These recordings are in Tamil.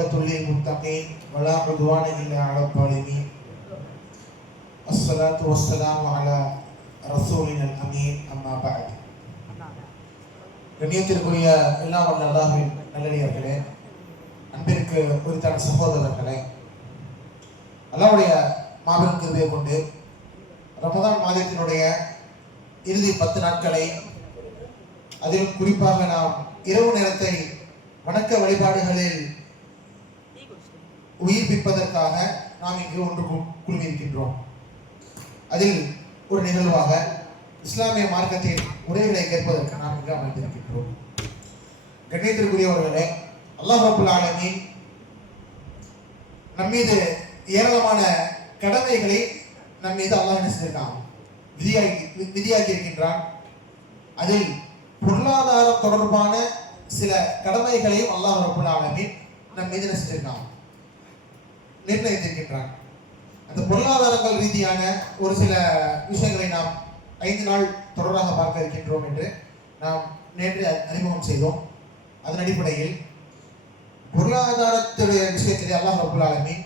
والعاقبة للمتقين ولا عدوان إلا على الظالمين الصلاة والسلام على رسولنا الأمين أما بعد கண்ணியத்திற்குரிய எல்லாம் வல்ல அல்லாஹ்வின் நல்லடியார்களே, அன்பிற்கு உரித்தான சகோதரர்களே, அல்லாஹ்வுடைய மாபெரும் கிருபையை கொண்டு ரமதான் மாதத்தினுடைய இறுதி 10 நாட்களை, அதில் குறிப்பாக நாம் இரவு நேரத்தை வணக்க வழிபாடுகளில் உயிர்ப்பிப்பதற்காக நாம் இங்கு ஒன்று குழுமியிருக்கின்றோம். அதில் ஒரு நிகழ்வாக இஸ்லாமிய மார்க்கத்தின் உரைகளை கேட்பதற்கு நாம் இங்கு அமர்ந்திருக்கின்றோம். கண்ணியத்திற்குரியவர்களே, அல்லாஹ் ரப்பல் ஆலமீன் நம் மீது ஏராளமான கடமைகளை நம் மீது அல்லாஹ் என்ன செஞ்சிருக்கான், விதியாக்கி இருக்கின்றான். அதில் பொருளாதாரம் தொடர்பான சில கடமைகளையும் அல்லாஹ் ரப்பல் ஆலமீன் நம் மீது என்ன செஞ்சிருக்கான், நிர்ணயித்திருக்கின்றான். அந்த பொருளாதாரங்கள் ரீதியான ஒரு சில விஷயங்களை நாம் 5 நாள் தொடராக பார்க்க இருக்கின்றோம் என்று நாம் நேற்று அறிமுகம் செய்தோம். அதன் அடிப்படையில் பொருளாதாரத்துடைய விஷயத்திலே அல்லாஹ் ரப்பல் ஆலமீன்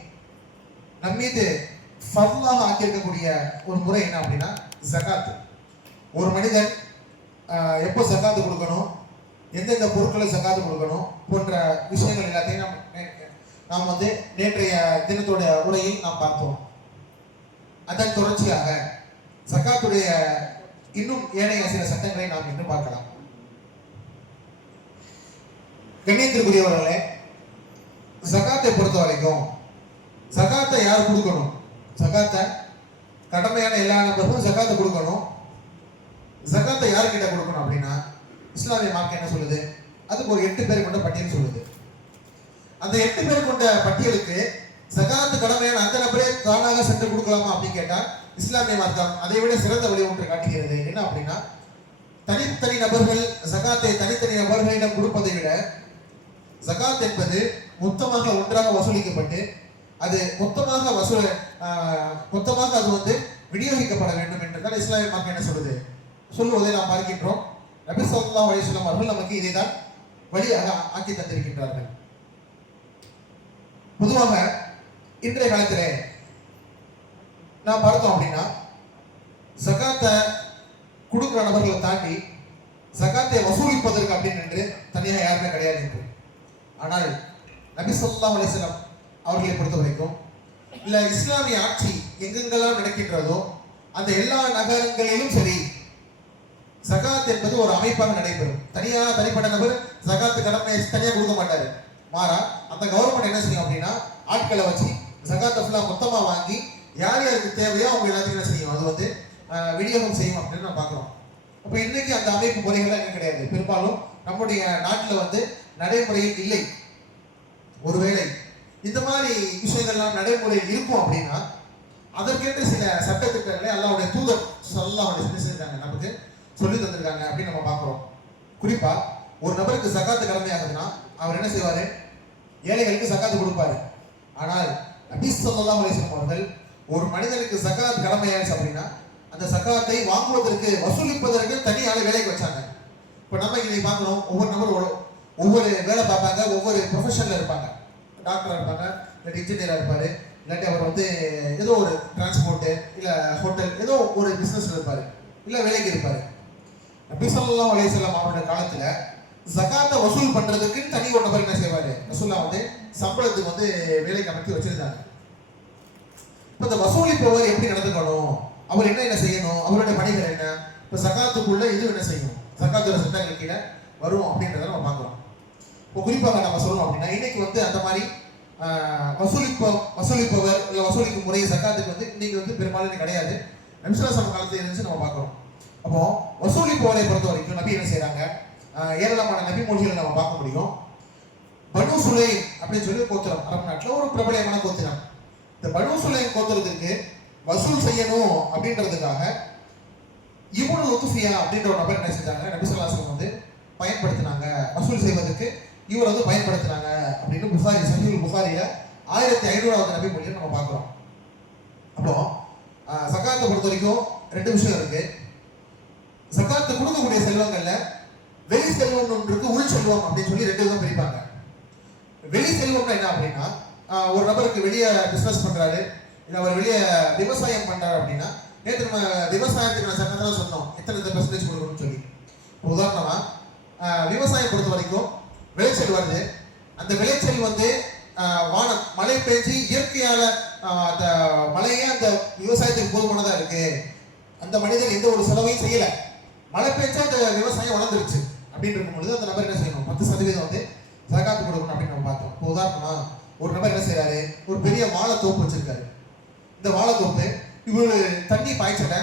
நம் மீது ஃபர்லாக ஆக்கியிருக்கக்கூடிய ஒரு முறை என்ன அப்படின்னா ஜகாத். ஒரு மனிதன் எப்போ ஜகாத்து கொடுக்கணும், எந்தெந்த பொருட்களை ஜகாத்து கொடுக்கணும் போன்ற விஷயங்கள் எல்லாத்தையும் நாம் வந்து நேற்றைய தினத்தோட உரையில் நாம் பார்த்தோம். அதன் தொடர்ச்சியாக ஜகாத்துடைய இன்னும் ஏனைய சில சட்டங்களை நாம் இன்று பார்க்கலாம். கண்ணியத்திற்குரியவர்களே, ஜகாத்தை பொறுத்த வரைக்கும் ஜகாத்தை யார் கொடுக்கணும்? ஜகாத்தை கடமையான எல்லா நபர்களும் ஜகாத்தை கொடுக்கணும். ஜகாத்தை யாருக்கிட்ட கொடுக்கணும் அப்படின்னா இஸ்லாமிய மார்க்கம் என்ன சொல்லுது? அதுக்கு ஒரு 8 பேர் கொண்ட பட்டியல் சொல்லுது. அந்த 8 பேர் கொண்ட பட்டியலுக்கு ஜகாத்து கடமையான அந்த நபரே தானாக சென்று கொடுக்கலாமா அப்படின்னு கேட்டால் இஸ்லாமிய மார்க்கம் அதை விட சிறந்த வழி ஒன்று காட்டுகிறது. என்ன அப்படின்னா, தனித்தனி நபர்கள் ஜகாத்தை தனித்தனி நபர்களிடம் கொடுப்பதை விட ஜகாத் என்பது மொத்தமாக ஒன்றாக வசூலிக்கப்பட்டு அது மொத்தமாக அது வந்து விநியோகிக்கப்பட வேண்டும் என்றுதான் இஸ்லாமிய மார்க்கம் என்ன சொல்லுவதை நாம் பார்க்கின்றோம். நபி ஸல்லல்லாஹு அலைஹி வஸல்லம் அவர்கள் நமக்கு இதை தான் வழியாக ஆக்கி தந்திருக்கின்றார்கள். பொதுவாக இன்றைய காலத்திலே நான் பார்த்தோம் அப்படின்னா ஜகாத்தை கொடுக்கிற நபர்களை தாண்டி ஜகாத்தை வசூலிப்பதற்கு அப்படின்னு என்று தனியாக யாருமே கிடையாது என்று. ஆனால் நபி ஸல்லல்லாஹு அலைஹி வஸல்லம் அவர்களை பொறுத்த வரைக்கும் இல்ல இஸ்லாமிய ஆட்சி எங்கெங்கெல்லாம் நடக்கின்றதோ அந்த எல்லா நகரங்களிலும் சரி ஜகாத் என்பது ஒரு அமைப்பாக நடைபெறும். தனிப்பட்ட நபர் ஜகாத்து கடமை தனியாக கொடுக்க மாட்டாரு. மாறா அந்த கவர்மெண்ட் என்ன செய்யும் அப்படின்னா ஆட்களை வச்சு ஜகாத்தை ஃபுல்லாக மொத்தமாக வாங்கி யார் யாருக்கு தேவையோ அவங்க எல்லாத்தையும் என்ன செய்யும், அது வந்து விநியோகம் செய்யும் அப்படின்னு நான் பார்க்குறோம். அப்போ இன்னைக்கு அந்த அமைப்பு முறைகள்லாம் என்ன கிடையாது, பெரும்பாலும் நம்முடைய நாட்டில் வந்து நடைமுறையில் இல்லை. ஒருவேளை இந்த மாதிரி விஷயங்கள்லாம் நடைமுறையில் இருக்கும் அப்படின்னா அதற்கென்று சில சட்டத்திட்டங்களை அல்லாஹ்வுடைய தூதர் ஸல்லல்லாஹு அலைஹி வஸல்லம் செஞ்சாங்க, நமக்கு சொல்லி தந்திருக்காங்க அப்படின்னு நம்ம பார்க்குறோம். குறிப்பா ஒரு நபருக்கு ஜகாத்து கடமையாகுதுன்னா அவர் என்ன செய்வாரு, ஏழைகளுக்கு ஜகாத்து கொடுப்பாரு. ஆனால் நபி ஸல்லல்லாஹு அலைஹி வஸல்லம் அவர்கள் ஒரு மனிதனுக்கு ஜகாத் கடமையாச்சு அப்படின்னா அந்த ஜகாத்தை வாங்குவதற்கு வசூலிப்பதற்கு தனியாக வேலைக்கு வச்சாங்க. இப்போ நம்ம இன்னைக்கு பார்க்குறோம், ஒவ்வொரு நபரும் ஒவ்வொரு வேலை பார்ப்பாங்க, ஒவ்வொரு ப்ரொஃபஷனில் இருப்பாங்க. டாக்டராக இருப்பாங்க, இல்லாட்டி இன்ஜினியராக இருப்பார், இல்லாட்டி அவர் வந்து ஏதோ ஒரு டிரான்ஸ்போர்ட்டு இல்லை ஹோட்டல் ஏதோ ஒரு பிஸ்னஸில் இருப்பார், இல்லை வேலைக்கு இருப்பார். நபி ஸல்லல்லாஹு அலைஹி வஸல்லம் அவருடைய காலத்தில் ஜகாத்தை வசூல் பண்ணுறதுக்கு தனி ஒரு நபர் என்ன செய்வார், ரசூலுல்லாஹ் வந்து சம்பளத்துக்கு வந்து வேலைக்கு அமைத்து வச்சிருந்தாங்க. இப்போ இந்த வசூலிப்பவர் எப்படி நடந்துக்கணும், அவர் என்ன செய்யணும், அவருடைய பணிகள் என்ன, இப்போ ஜகாத்துக்குள்ள இது என்ன செய்யும், ஜகாத்துடைய சட்டங்கள் கீழே வரும் அப்படின்றத நம்ம பார்க்குறோம். இப்போ குறிப்பாக நம்ம சொல்லணும் அப்படின்னா இன்னைக்கு வந்து அந்த மாதிரி வசூலிப்பவர் இல்லை வசூலிக்கும் முறை ஜகாத்துக்கு வந்து இன்னைக்கு வந்து பெரும்பாலும் கிடையாது. நபி ஸல்லல்லாஹு அலைஹி வஸல்லம் காலத்தில் இருந்துச்சு நம்ம பார்க்குறோம். அப்போ வசூலிப்பவரை பொறுத்த வரைக்கும் நபி என்ன செய்யறாங்க, ஏராளமான நபி மொழிகளை நம்ம பார்க்க முடியும். பனு சுலைம் அப்படின்னு சொல்லி கோத்திரம், அரபு நாட்டில் ஒரு பிரபலமான கோத்திரம். இந்த பனு சுலைம் கோத்திரத்திற்கு வசூல் செய்யணும் அப்படின்றதுக்காக இப்னு லுத்ஃபியா அப்படின்ற ஒரு நபர் என்ன செஞ்சாங்க, நபி ஸல்லல்லாஹு அலைஹி வஸல்லம் வந்து பயன்படுத்தினாங்க. வசூல் செய்வதற்கு இவர் வந்து பயன்படுத்தினாங்க அப்படின்னு சஹீஹுல் புகாரியில 1500வது நபி மொழியை நம்ம பார்க்குறோம். அப்போ ஜகாத்தை பொறுத்த வரைக்கும் 2 விஷயம் இருக்கு. ஜகாத்து கொடுக்கக்கூடிய செல்வங்கள்ல வெளி செல்வம் ஒன்று இருக்கு, உள் செல்வம் அப்படின்னு சொல்லி 2 விதம் பிரிப்பாங்க. வெளி செல்வம் செல்வம்னா என்ன அப்படின்னா ஒரு நபருக்கு வெளியே பிசினஸ் பண்றாரு, இல்லை அவர் வெளியே விவசாயம் பண்றாரு அப்படின்னா, நேற்று நம்ம விவசாயத்துக்கு நான் சட்டத்தில் சொன்னோம் எத்தனை பெர்சன்டேஜ் கொடுக்கணும்னு சொல்லி. உதாரணமா விவசாயம் பொறுத்த வரைக்கும் விளைச்சல் வருது, அந்த விளைச்சல் வந்து வானம் மழை பெஞ்சு இயற்கையால அந்த மழையே அந்த விவசாயத்துக்கு போதுமானதா இருக்கு, அந்த மனிதர் எந்த ஒரு செலவையும் செய்யல, மழை பெஞ்சா அந்த விவசாயம் வளர்ந்துருச்சு அப்படின்னு இருக்கும் பொழுது அந்த நபர் என்ன செய்யணும், 10% வந்து ஜகாத்து கொடுக்கணும் அப்படின்னு நம்ம பார்த்தோம். இப்போ உதாரணமா ஒரு நபர் என்ன செய்யறாரு, ஒரு பெரிய வாழைத்தோப்பு வச்சிருக்காரு. இந்த வாழைத்தோப்பு இவரு தண்ணி பாய்ச்சல,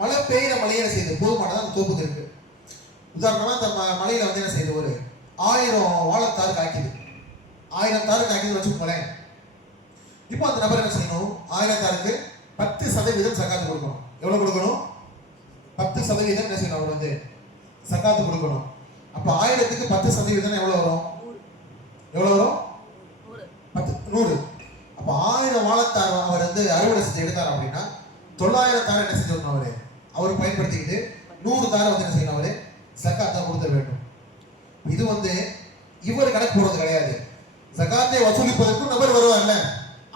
மழை பெய்கிற மழையை என்ன செய்யுது, போதுமானதான் அந்த தோப்புக்கு இருக்கு. உதாரணமா அந்த மலையில வந்து என்ன செய்யுது, ஒரு 1000 வாழைத்தாறு காய்க்குது, 1000 தாறு காய்க்குது வச்சுக்கோங்களேன். இப்போ அந்த நபர் என்ன செய்யணும், 1000 தாருக்கு 10% சக்காத்து கொடுக்கணும். எவ்வளவு கொடுக்கணும், 10% என்ன செய்யணும், அவர் வந்து சக்காத்து கொடுக்கணும். அப்ப 1000க்கு 10% எவ்வளவு வரும், எவ்வளவு வரும், 100. அப்ப 1000 வாழைத்தார் அவர் வந்து அறுவடை செஞ்சு எடுத்தார் அப்படின்னா 900 தாரை என்ன செஞ்சு அவர் பயன்படுத்திக்கிட்டு 100 தாரை வந்து என்ன செய்யணும், அவரு சக்காத்தா கொடுத்த வேண்டும். இது வந்து இவர் கணக்கு போடுறது கிடையாது. ஜகாத்தை வசூலிப்பதற்கும் நபர் வருவார்ல,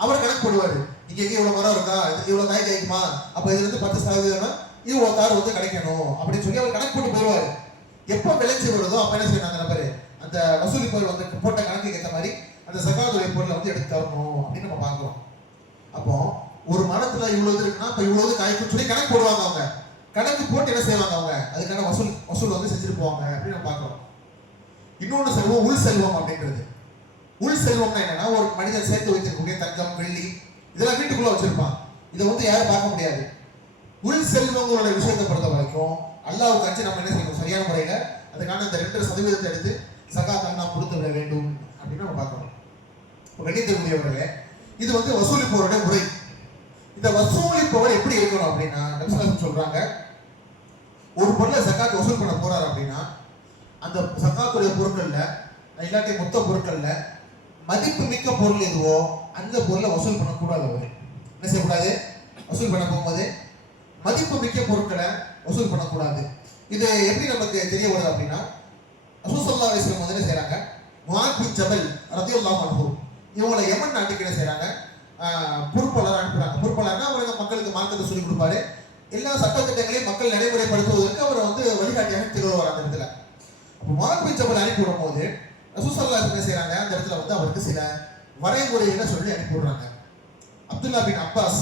அவர் கணக்கு போடுவாரு. இங்க எங்க இவ்வளவு மரம் இருக்கா, இவ்வளவு காய் காய்க்குமா, அப்ப இதுல இருந்து 10% இவ்வளவு தார் வந்து கிடைக்கணும் அப்படின்னு சொல்லி அவர் கணக்கு போட்டு போயிடுவாரு. எப்ப விளைச்சி வருதோ அப்ப என்ன செய்யணும், அந்த நபர் அந்த வசூலிப்பவர் வந்து போட்ட கணக்குக்கு ஏற்ற மாதிரி அந்த ஜகாத்துடைய பொருளை வந்து எடுத்து தரணும் அப்படின்னு நம்ம பார்க்கிறோம். அப்போ ஒரு மரத்துல இவ்வளவு இருக்குன்னா இப்ப இவ்வளவு காய்க்குன்னு சொல்லி கணக்கு போடுவாங்க. அவங்க கணக்கு போட்டு என்ன செய்வாங்க, அவங்க அதுக்கான வசூல் வந்து செஞ்சுட்டு போவாங்க அப்படின்னு நம்ம பார்க்கிறோம். இன்னொன்று செல்வம் உள் செல்வம் அப்படின்றது. உள் செல்வம்னா என்னன்னா, ஒரு மனிதன் சேர்த்து வைத்திருக்கக்கூடிய தங்கம் வெள்ளி இதெல்லாம் வீட்டுக்குள்ள வச்சிருப்பான், இதை வந்து யாரும் பார்க்க முடியாது. உள் செல்வங்களோட விஷயத்தை பொறுத்த வரைக்கும் அல்லாஹ்வுக்கு அஞ்சு நம்ம என்ன செய்யணும், சரியான முறையில அதுக்கான அந்த 2% எடுத்து சகாத்தாக நாம் கொடுத்து விட வேண்டும் அப்படின்னு நம்ம பார்க்கணும். கண்ணியத்திற்குரியவர்களே, இது வந்து வசூலிப்பவருடைய முறை. இந்த வசூலிப்பவர் எப்படி இருக்கணும் அப்படின்னா, நபி சொல்றாங்க, ஒரு பொருளை சகாத் வசூல் பண்ண போறாரு அப்படின்னா அந்த சகாத்துடைய பொருட்கள்ல இல்லாட்டி மொத்த பொருட்கள்ல மதிப்பு மிக்க பொருள் எதுவோ அந்த பொருளை வசூல் பண்ணக்கூடாது. அவர் என்ன செய்யக்கூடாது, வசூல் பண்ண போகும்போது மதிப்பு மிக்க பொருட்களை வசூல் பண்ணக்கூடாது. இது எப்படி நமக்கு தெரிய வருது அப்படின்னா, ரசூல் ஸல்லல்லாஹு அலைஹி வஸல்லம் வந்து என்ன செய்றாங்க, முஆத் பின் ஜபல் ரலியல்லாஹு அன்ஹு இவங்களை யமன் நாட்டுக்கு என்ன செய்றாங்க, பொறுப்பாளர் அனுப்புறாங்க. பொறுப்பாளர்னா அவர் மக்களுக்கு மார்க்கத்தை சொல்லிக் கொடுப்பாரு, எல்லா சட்டத்திட்டங்களையும் மக்கள் நடைமுறைப்படுத்துவதற்கு அவர் வந்து வழிகாட்டியாக திகழ்வார் அந்த இடத்துல. அப்போ முஆத் பின் ஜபல் அனுப்பி விடும் போது ரசூல் ஸல்லல்லாஹு அலைஹி வஸல்லம் என்ன செய்றாங்க, அந்த இடத்துல வந்து அவருக்கு சில வரைமுறைகளை சொல்லி அனுப்பி விடுறாங்க. அப்துல்லா பின் அப்பாஸ்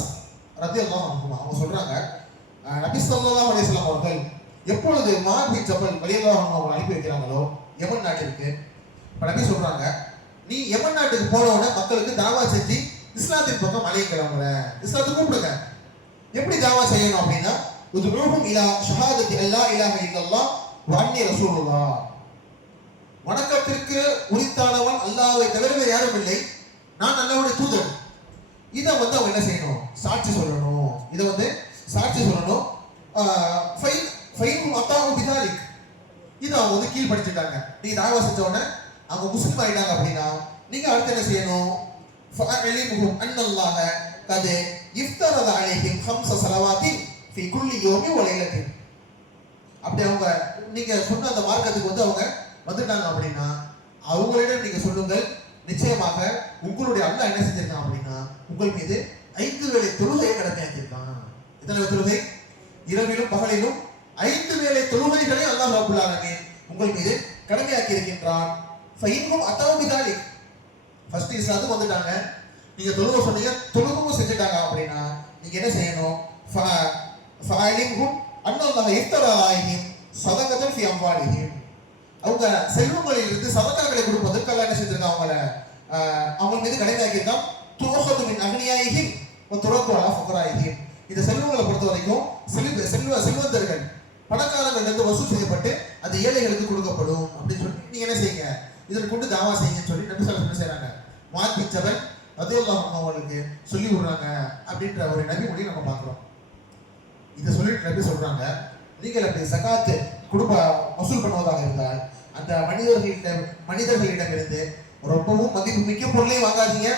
ரலியல்லாஹு அன்ஹு அவங்க சொல்றாங்க, நபி ஸல்லல்லாஹு அலைஹி வஸல்லம் அவர்கள் எப்பொழுது முஆத் பின் ஜபல் ரலியல்லாஹு அன்ஹு அவங்களை அனுப்பி வைக்கிறாங்களோ யமன் நாட்டிற்கு, இப்ப நபி சொல்றாங்க, நீ யமன் நாட்டுக்கு போனவுடனே மக்களுக்கு தாவா செஞ்சு இஸ்லாத்தின் பக்கம் அழைக்கிறவங்கள இஸ்லாத்துக்கு கூப்பிடுங்க. எப்படி தாவா செய்யணும் அப்படின்னா, உதுஊஹும் இலா ஷஹாதத்தி அல்லா இலாஹ இல்லல்லாஹ் வ அன்னி ரசூலுல்லாஹ், வணக்கத்திற்கு உரித்தானவன் அல்லாஹ்வை தவிர வேறு யாரும் இல்லை, நான் அல்லாஹ்வுடைய தூதர். இதை வந்து அவங்க என்ன செய்யணும், சாட்சி சொல்லணும். இதை வந்து சாட்சி சொல்லணும். ஃபைனும் அத்தாஹு பிதாலிக், இதை அவங்க வந்து கீழ்படுத்திட்டாங்க. நீங்க தாவா செஞ்ச உடனே அவங்க முஸ்லிம் ஆயிட்டாங்க அப்படின்னா நீங்க அடுத்து என்ன செய்யணும், ஃபஅலிமுஹும் அன்னல்லாஹ கத் இஃப்தரத அலைஹிம் 5 ஸலவாத்தின் ஃபீ குல்லி யௌமி வ லைலத்தின். அப்படி அவங்க நீங்க சொன்ன அந்த மார்க்கத்துக்கு வந்து அவங்க வந்துட்டாங்க அப்படின்னா அவங்களிடம் நீங்க சொல்லுங்கள், நிச்சயமாக உங்களுடைய அல்லாஹ் என்ன செஞ்சிருக்கான் அப்படின்னா உங்கள் மீது 5 வேளை தொழுகையை கடமையாக்கியிருக்கான். எத்தனை தொழுகை, இரவிலும் பகலிலும் 5 வேளை தொழுகைகளை அல்லாஹ் ரப்பல் ஆலமீன் உங்கள் மீது கடமையாக்கி இருக்கின்றான். ஃபைன்ஹும் அத்தாவு பிதாலிக், ஃபர்ஸ்ட் இஸ்லாத்துக்கு வந்துட்டாங்க, நீங்க தொழுகை சொன்னீங்க, தொழுகவும் செஞ்சுட்டாங்க அப்படின்னா நீங்க என்ன செய்யணும், ஃபஅலிம்ஹும் அன்னல்லாஹ இஃப்தரா அலைஹிம் ஸதகத்தன் ஃபீ அம்வாலிஹிம், அவங்க செல்வங்களில் இருந்து சதகாக்களை கொடுப்பதற்கு அல்லாஹ் என்ன செஞ்சிருக்காங்க, அவங்க மீது கடமையாக்கியிருக்கான். துஅஹது மின் அக்னியாயிஹிம் வ துரது அலா ஃபுகராயிஹிம், இந்த செல்வங்களை பொறுத்த வரைக்கும் செல்வந்தர்கள் பணக்காரர்கள் இருந்து வசூல் செய்யப்பட்டு அது ஏழைகளுக்கு கொடுக்கப்படும் அப்படின்னு சொல்லி நீங்க என்ன செய்யுங்க, இதற்கு கொண்டு தாவா செய்யுங்கன்னு சொல்லி நபி ஸல்லல்லாஹு அலைஹி வஸல்லம் செய்றாங்க. முஆத் பின் ஜபல் ரலியல்லாஹு அன்ஹு அவங்களுக்கு சொல்லி விடுறாங்க அப்படின்ற ஒரு நபி மொழி நம்ம பார்க்கிறோம். இதை சொல்லிட்டு நபி சொல்றாங்க, நீங்கள் அப்படி சகாத்து குடும்ப வசூல் பண்ணுவதாக இருந்தால் அந்த மனிதர்களிடமிருந்து ரொம்பவும் மதிப்பு மிக்க பொருளை வாங்காதீங்க,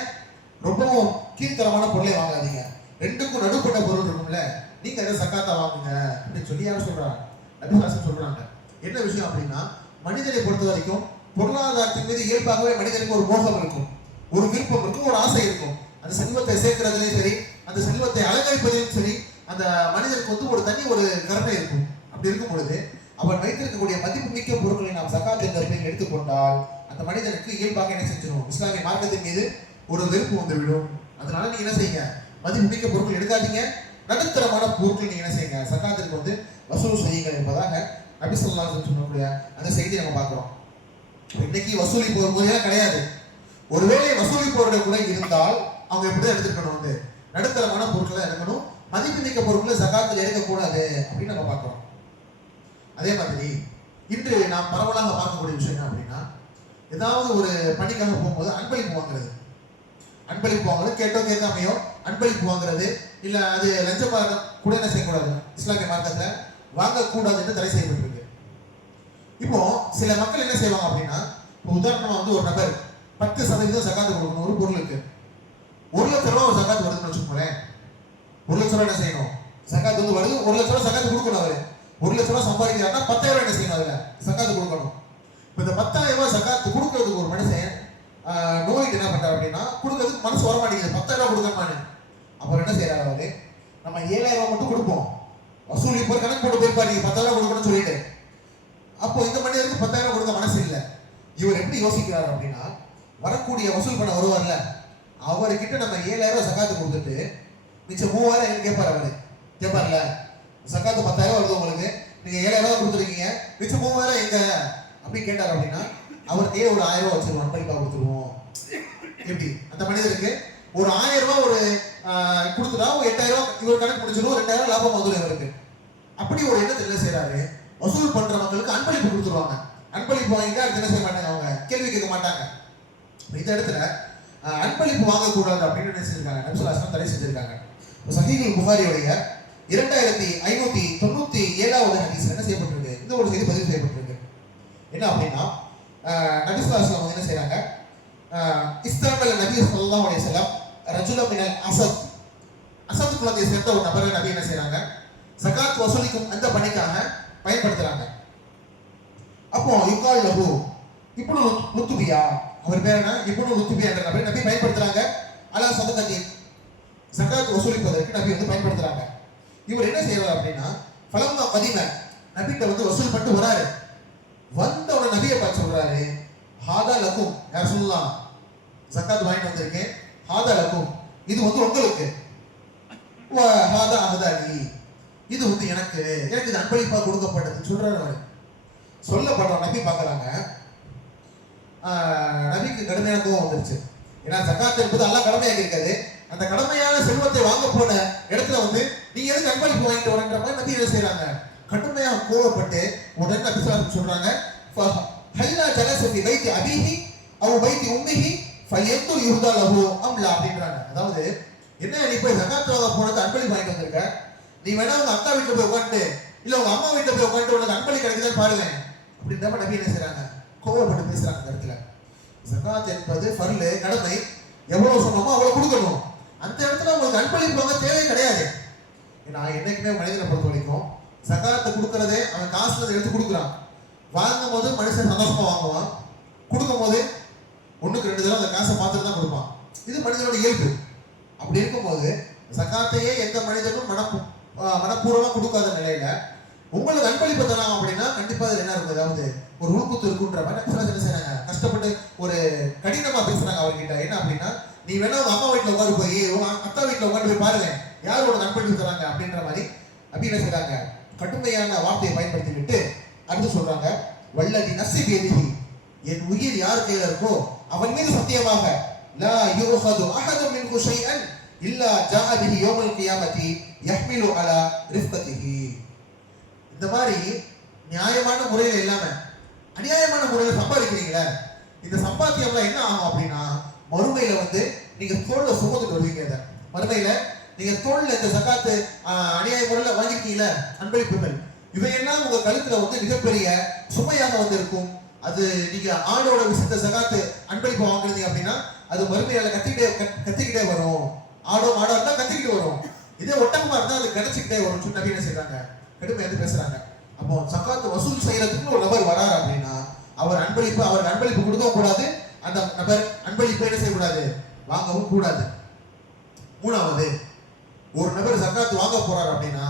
ரொம்பவும் கீழ்த்தரமான பொருளை வாங்காதீங்க, ரெண்டுக்கும் நடுப்பட்ட பொருள் இருக்கும்ல, நீங்க அதை சக்காத்தா வாங்குங்க அப்படின்னு சொல்லி யாரும் சொல்றாங்க, நபி ஸல்லல்லாஹு சொல்றாங்க. என்ன விஷயம் அப்படின்னா, மனிதனை பொறுத்த வரைக்கும் பொருளாதாரத்தின் மீது இயல்பாகவே மனிதனுக்கு ஒரு மோகம் இருக்கும், ஒரு விருப்பம் இருக்கும், ஒரு ஆசை இருக்கும். அந்த செல்வத்தை சேர்க்கிறதுலையும் சரி, அந்த செல்வத்தை அலங்கரிப்பதிலும் சரி, அந்த மனிதனுக்கு வந்து ஒரு தனி ஒரு கருணை இருக்கும். அப்படி இருக்கும் பொழுது அவன் வைத்திருக்கக்கூடிய மதிப்புமிக்க பொருட்களை நாம் ஜகாத் என்ற பெயரில் எடுத்துக்கொண்டால் அந்த மனிதனுக்கு இயல்பாக என்ன செஞ்சிடும், இஸ்லாமிய மார்க்கத்தின் மீது ஒரு வெறுப்பு வந்துவிடும். அதனால நீங்க என்ன செய்யுங்க, மதிப்புமிக்க பொருட்கள் எடுக்காதீங்க, நடுத்தரமான பொருட்கள் நீங்க என்ன செய்யுங்க, ஜகாத்திற்கு வந்து வசூல் செய்யுங்கள் என்பதாக நபி ஸல்லல்லாஹு அலைஹி வஸல்லம் சொல்லக்கூடிய அந்த செய்தி நம்ம பார்க்கிறோம். இன்னைக்கு வசூலி போறதெல்லாம் கிடையாது. ஒருவேளை வசூலி போறது கூட இருந்தால் அவங்க எப்படிதான் எடுத்துக்கணும், வந்து நடுத்தரமான பொருட்களை எடுக்கணும், மதிப்புமிக்க பொருட்களை ஜகாத்தில் எடுக்கக்கூடாது அப்படின்னு நம்ம பார்க்கிறோம். அதே மாதிரி இன்று நாம் பரவலாக பார்க்கக்கூடிய விஷயம் என்ன அப்படின்னா, ஏதாவது ஒரு பணிக்காக போகும்போது அன்பளிப்பு வாங்குறது. அன்பளிப்பு வாங்குறது கேட்டோ கேட்காமையோ அன்பளிப்பு வாங்குறது, இல்ல அது லஞ்சமாக கூட என்ன செய்யக்கூடாது, இஸ்லாமிய மார்க்கத்துல வாங்கக்கூடாது என்று தடை செய்யப்பட்டிருக்கு. இப்போ சில மக்கள் என்ன செய்வாங்க அப்படின்னா, உதாரணமா வந்து ஒரு நபர் 10% ஜகாத்து கொடுக்கணும் ஒரு பொருளுக்கு. 1 லட்சம் ரூபாய் ஒரு ஜகாத்து வருதுன்னு வச்சுக்கோங்களேன். 1 லட்சம் ரூபாய் என்ன செய்யணும், ஜகாத்து வந்து வருது, 1 லட்சம் ரூபாய் ஜகாத்து கொடுக்கணும். அவரு 1 லட்சம் ரூபாய் சம்பாதிக்கிறாருன்னா 10,000 ரூபாய் என்ன செய்யணும், அதுல ஜகாத்து கொடுக்கணும். இப்போ இந்த 10,000 ரூபாய் ஜகாத்து கொடுக்கறதுக்கு ஒரு மனுஷன் நோய்க்கு என்ன பண்றாரு அப்படின்னா, கொடுக்கறதுக்கு மனசு வர மாட்டேங்குது, 10,000 ரூபாய் கொடுக்கணுமான்னு. அப்புறம் என்ன செய்யறாரு அவரு, நம்ம 7,000 ரூபாய் மட்டும் கொடுப்போம், வசூலி போய் கணக்கு போட்டு போயிருப்பாரு, நீங்க 10,000 ரூபாய் கொடுக்கணும்னு சொல்லிட்டு. அப்போ இந்த மனிதருக்கு 10,000 ரூபாய் கொடுக்க மனசு இல்லை. இவர் எப்படி யோசிக்கிறார் அப்படின்னா, வரக்கூடிய வசூல் பண்ண வருவார்ல, அவர்கிட்ட நம்ம 7,000 ரூபாய் ஜகாத்து கொடுத்துட்டு மிச்சம் 3,000 எங்க கேட்பாரு. அவரு கேட்பார்ல, ஜகாத்து 10,000 வருது உங்களுக்கு, நீங்க 7,000 ரூபாய் கொடுத்துருக்கீங்க, மிச்சம் 3,000 எங்க அப்படி கேட்டார் அப்படின்னா, அவருக்கே ஒரு 1,000 ரூபாய் வச்சிருவோம், அன்பளிப்பா கொடுத்துருவோம். எப்படி அந்த மனிதருக்கு ஒரு 1,000 ரூபாய் ஒரு கொடுத்துட்டா 8,000 ரூபாய் இவர் கணக்கு முடிச்சிடும், 2,000 லாபம் வந்துடும் இவருக்கு. அப்படி ஒரு எண்ணத்தில் என்ன செய்யறாரு, வசூல் பண்ற மக்களுக்கு அன்பளிப்பு கொடுத்துருவாங்க. அன்பளிப்பு வாங்கிட்டு அடுத்து என்ன செய்ய மாட்டாங்க, அவங்க கேள்வி கேட்க மாட்டாங்க. இந்த இடத்துல அன்பளிப்பு வாங்கக்கூடாது அப்படின்னு என்ன செஞ்சிருக்காங்க, நபி ஸல்லல்லாஹு அலைஹி வஸல்லம் தடை செஞ்சிருக்காங்க. சஹீஹுல் புகாரியுடைய 2557வது ஹதீஸ்ல என்ன செய்யப்பட்டிருக்கு, இந்த ஒரு செய்தி பதிவு செய்யப்பட்டிருக்கு. என்ன அப்படின்னா, நபி ஸல்லல்லாஹு அலைஹி வஸல்லம் என்ன செய்றாங்க, இஸ்தாமல் நபி ஸல்லல்லாஹு அலைஹி வஸல்லம் ரஜுலம் மினல் அஸத், அஸத் குலத்தை சேர்ந்த ஒரு நபரை நபி என்ன செய்றாங்க, ஜகாத் வசூலிக்கும் அந்த பணிக்காக பயன்படுத்துறாங்க. அப்போ யுகால் லஹு இப்னு லுத்பியா, அவர் பேர் என்ன, இப்னு லுத்பியா என்ற நபரை நபி பயன்படுத்துறாங்க. அலா சதகத்தின், ஜகாத் வசூலிப்பதற்கு நபி வந்து பயன்படுத்துறாங்க. இவர் என்ன செய்யறாரு அப்படின்னா, ஃபலம்மா கதிம, நபிட்ட வந்து வசூல் பண்ணிட்டு வராரு. வந்தவன நபியை பார்த்து சொல்றாரு, ஹாதா லக்கும் யா ரசூலுல்லாஹ், ஜகாத் வாங்கிட்டு வந்திருக்கேன், ஹாதா லக்கும் இது வந்து உங்களுக்கு, வ ஹாதா அஹதாலி இது வந்து எனக்கு இது அன்பளிப்பா கொடுக்கப்பட்டதுன்னு சொல்றாரு. அவர் சொல்லப்படுற நபி பார்க்கறாங்க, நபிக்கு கடுமையான கோபம் வந்துருச்சு. ஏன்னா ஜகாத் என்பது அல்லாஹ் கடமையாக்கி இருக்காது. அந்த கடமையான செல்வத்தை வாங்க போன இடத்துல வந்து நீங்க எதுக்கு அன்பளிப்பு வாங்கிட்டு வரன்ற மாதிரி நபி என்ன செய்யறாங்க, கடுமையாக கோபப்பட்டு உடனே நபி ஸல்லல்லாஹு சொல்றாங்க, ஹல்லா ஜலஸ ஃபி பைத்தி அபீஹி அவ் பைத்தி உம்மிஹி ஃபயத்து யுஹதா லஹு அம்லா அப்படின்றாங்க. அதாவது என்ன, நீ போய் ஜகாத் வாங்க போனது அன்பளிப்பு வாங்கிட்டு வந்திருக்க, நீ வேணா உங்க அக்கா வீட்டுல போய் உட்காந்து இல்ல உங்க அம்மா வீட்டுல போய் உட்காந்து உனக்கு அன்பளி கிடைக்குதான்னு பாருங்க அப்படின்ற மாதிரி நபி என்ன செய்றாங்க, கோபப்பட்டு பேசுறாங்க. அந்த இடத்துல ஜகாத் என்பது ஃபர்லு, கடமை, எவ்வளவு சொன்னோமோ அவ்வளவு கொடுக்கணும். அந்த இடத்துல உங்களுக்கு அன்பளிப்பு வாங்க தேவை கிடையாது. ஏன்னா என்னைக்குமே மனிதனை பொறுத்த வரைக்கும் ஜகாத்தை கொடுக்கறதே அவன் காசுல எடுத்து கொடுக்குறான். வாங்கும் போது மனுஷன் சந்தோஷமா வாங்குவான், கொடுக்கும் போது 1க்கு 2 தடவை அந்த காசை பார்த்துட்டு தான் கொடுப்பான். இது மனிதனோட இயல்பு. அப்படி இருக்கும்போது ஜகாத்தையே எந்த மனிதனும் மனப்பூர்வமா கொடுக்காத நிலையில உங்களுக்கு அன்பளிப்பு தராங்க அப்படின்னா கண்டிப்பா அது என்ன இருக்கும், அதாவது ஒரு உள்குத்து இருக்குன்ற மாதிரி என்ன செய்றாங்க, கஷ்டப்பட்டு ஒரு கடினமா பேசுறாங்க அவர்கிட்ட. என்ன அப்படின்னா, நீ வேணா உங்க அம்மா வீட்டுல உட்காந்து போய் உங்க அக்கா வீட்டுல உட்காந்து போய் பாருங்க யார் உனக்கு அன்பளிப்பு தராங்க அப்படின்ற மாதிரி அப்படி என்ன செய்றாங்க, கடுமையான வார்த்தையை பயன்படுத்தி விட்டு அடுத்து சொல்றாங்க, வல்லதி நஸ்ஸி பியதிஹி, என் உயிர் யார் கையில இருக்கோ அவன் மீது சத்தியமாக, லா யுஹது அஹது மின்ஹு ஷைஅன் இல்லா ஜாஅ பிஹி யௌமல் கியாமத்தி யஹ்மிலு அலா ரிஃபத்திஹி. இந்த மாதிரி நியாயமான முறையில் இல்லாம அநியாயமான முறையில் சம்பாதிக்கிறீங்களே, இந்த சம்பாத்தியம்லாம் என்ன ஆகும் அப்படின்னா, மறுமையில வந்து நீங்க தோல்ல சுமந்துட்டு வருவீங்க. இதை மறுமையில நீங்க தோல்ல இந்த ஜகாத்து அநியாய முறையில் வாங்கிருக்கீங்களே அன்பளிப்புகள், இவையெல்லாம் உங்க கழுத்துல வந்து மிகப்பெரிய சுமையாக வந்து இருக்கும். அது நீங்க ஆடோட விஷயத்த ஜகாத்து அன்பளிப்பு வாங்குறீங்க அப்படின்னா அது மறுமையால கத்திக்கிட்டே வரும். ஆடோ மாடோ இருந்தா கத்திக்கிட்டு வரும். இதே ஒட்டகமா இருந்தா அது கிடைச்சிக்கிட்டே வரும். நபி என்ன செய்றாங்க, கடுமையாக பேசுறாங்க. அப்போ ஜகாத் வசூல் செய்யறதுக்கு ஒரு நபர் வராரு அப்படின்னா அவருக்கு அன்பளிப்பு கொடுக்கவும் கூடாது, அந்த நபர் அன்பளிப்பை என்ன செய்யக்கூடாது, வாங்கவும் கூடாது. மூணாவது, ஒரு நபர் ஜகாத் வாங்க போறாரு அப்படின்னா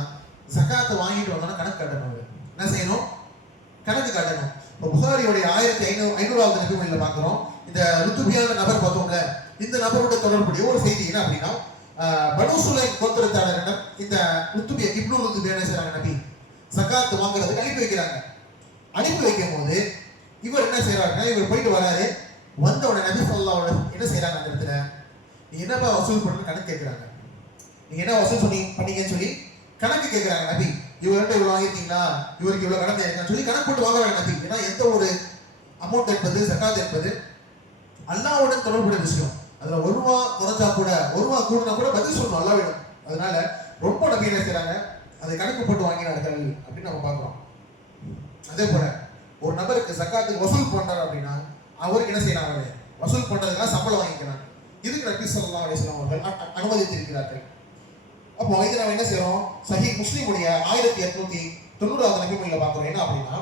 ஜகாத்தை வாங்கிட்டு வந்தோம்னா கணக்கு காட்டணும். என்ன செய்யணும், கணக்கு காட்டணும். இப்போ புகாரியுடைய 1500வது நபிமொழியில பார்க்கிறோம், இந்த ருத்துபியான நபர் பார்த்தோம்ல, இந்த நபரோட தொடர்புடைய ஒரு செய்தி என்ன அப்படின்னா, பனு சுலைம் கோத்திரத்தாளரிடம் இந்த ருத்துபியா இப்னு ருத்துபியா என்ன செய்றாங்க, நபி ஜகாத் வாங்குறதுக்கு அனுப்பி வைக்கிறாங்க. அனுப்பி வைக்கும் போது இவர் என்ன செய்யறாருன்னா, இவர் போயிட்டு வராரு. வந்த உடனே நபி ஸல்லல்லாஹு அலைஹி வஸல்லம் என்ன செய்யறாங்க, அந்த இடத்துல நீ என்னப்பா வசூல் பண்ணு கணக்கு கேட்கிறாங்க. நீங்க என்ன வசூல் பண்ணீங்கன்னு சொல்லி கணக்கு கேட்கிறாங்க நபி. இவர்கிட்ட இவ்வளவு வாங்கிட்டீங்களா, இவருக்கு இவ்வளவு கடன் இருக்கான்னு சொல்லி கணக்கு போட்டு வாங்குறாங்க நபி. ஏன்னா எந்த ஒரு அமௌண்ட் என்பது, ஜகாத் என்பது அல்லாஹ்வுடன் தொடர்புடைய விஷயம். அதுல ஒரு ரூபா குறைஞ்சா கூட, ஒரு ரூபா கூடுனா கூட பதில் சொல்லணும் அல்லாஹ்விடம். அதனால ரொம்ப நபி என்ன செய்றாங்க, அதை கணக்கு போட்டு வாங்கினார்கள் அப்படின்னு நம்ம பார்க்கிறோம். அதே போல ஒரு நபருக்கு ஜகாத்துக்கு வசூல் பண்றாரு அப்படின்னா அவருக்கு என்ன செய்யறாங்க, வசூல் பண்றதுக்காக சம்பளம் வாங்கிக்கிறாங்க. இதுக்கு நபி ஸல்லல்லாஹு அலைஹி வஸல்லம் அவர்கள் அனுமதித்திருக்கிறார்கள். அப்போ இதை நம்ம என்ன செய்யறோம், சஹீஹ் முஸ்லிமுடைய 1890வது நபிமொழியில பார்க்கிறோம். என்ன அப்படின்னா,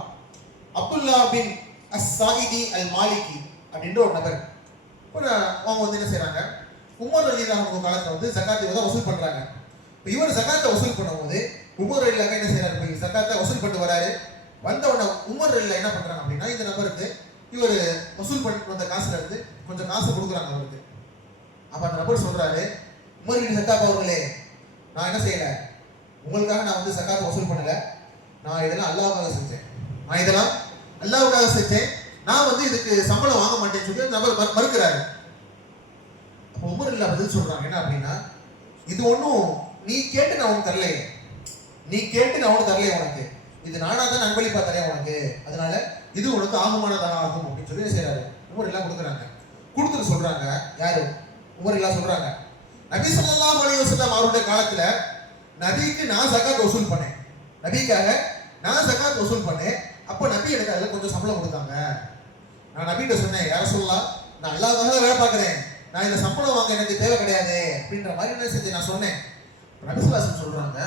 அப்துல்லா பின் அஸ்-சாயிதி அல்-மாலிகி அப்படின்ற ஒரு நபர் அவங்க வந்து என்ன செய்யறாங்க, உமர் ரலியல்லாஹு அன்ஹு காலத்துல வந்து ஜகாத்தை வந்து வசூல் பண்றாங்க. இப்போ இவர் ஜகாத்தை வசூல் பண்ணும்போது உமர் ரலியல்லாஹு என்ன செய்யறாரு, போய் ஜகாத்தை வசூல் பண்ணிட்டு வராரு. வந்த உடனே உமர் ரலியல்லாஹு என்ன பண்றாங்க அப்படின்னா, இந்த நபருக்கு இவர் வசூல் பண்ணிட்டு வந்த காசுல இருந்து கொஞ்சம் காசு கொடுக்குறாங்க அவருக்கு. அப்ப அந்த நபர் சொல்றாரு, உமர் பின் கத்தாப் அவர்களே, நான் என்ன செய்யல, உங்களுக்காக நான் வந்து ஜகாத் வசூல் பண்ணல, நான் இதெல்லாம் அல்லாஹ்வுக்காக செஞ்சேன், நான் இதெல்லாம் அல்லாஹ்வுக்காக செஞ்சேன், நான் வந்து இதுக்கு சம்பளம் வாங்க மாட்டேன்னு சொல்லி நபர் மறுக்கிறாரு. அப்போ உமர் இல்ல பதில் சொல்றாங்க என்ன அப்படின்னா, இது ஒன்றும் நீ கேட்டு நான் உனக்கு தரலையே, நீ கேட்டு நான் உனக்கு தரலையே, உனக்கு இது நானா தான் அன்பளிப்பா தரேன் உனக்கு, அதனால இது உனக்கு ஆகுமானதாக ஆகும் அப்படின்னு சொல்லி செய்யறாரு. உமர் எல்லாம் கொடுக்குறாங்க. கொடுத்துட்டு சொல்றாங்க, யாரு, உமர் எல்லாம் சொல்றாங்க, நபி ஸல்லல்லாஹு அலைஹி வஸல்லம் அவருடைய காலத்துல நபிக்கு நான் ஜகாத் வசூல் பண்ணேன், நபிக்காக நான் ஜகாத் வசூல் பண்ணேன். அப்ப நபி எனக்கு அதுல கொஞ்சம் சம்பளம் கொடுத்தாங்க. நான் நபிகிட்ட சொன்னேன், யார சொல்லலாம், நான் அல்லாஹ்வுக்காக வேலை பார்க்கிறேன், நான் இந்த சம்பளம் வாங்க எனக்கு தேவை கிடையாது அப்படின்ற மாதிரி என்ன செஞ்சு நான் சொன்னேன். நபி ஸல்லல்லாஹு அலைஹி வஸல்லம் சொல்றாங்க,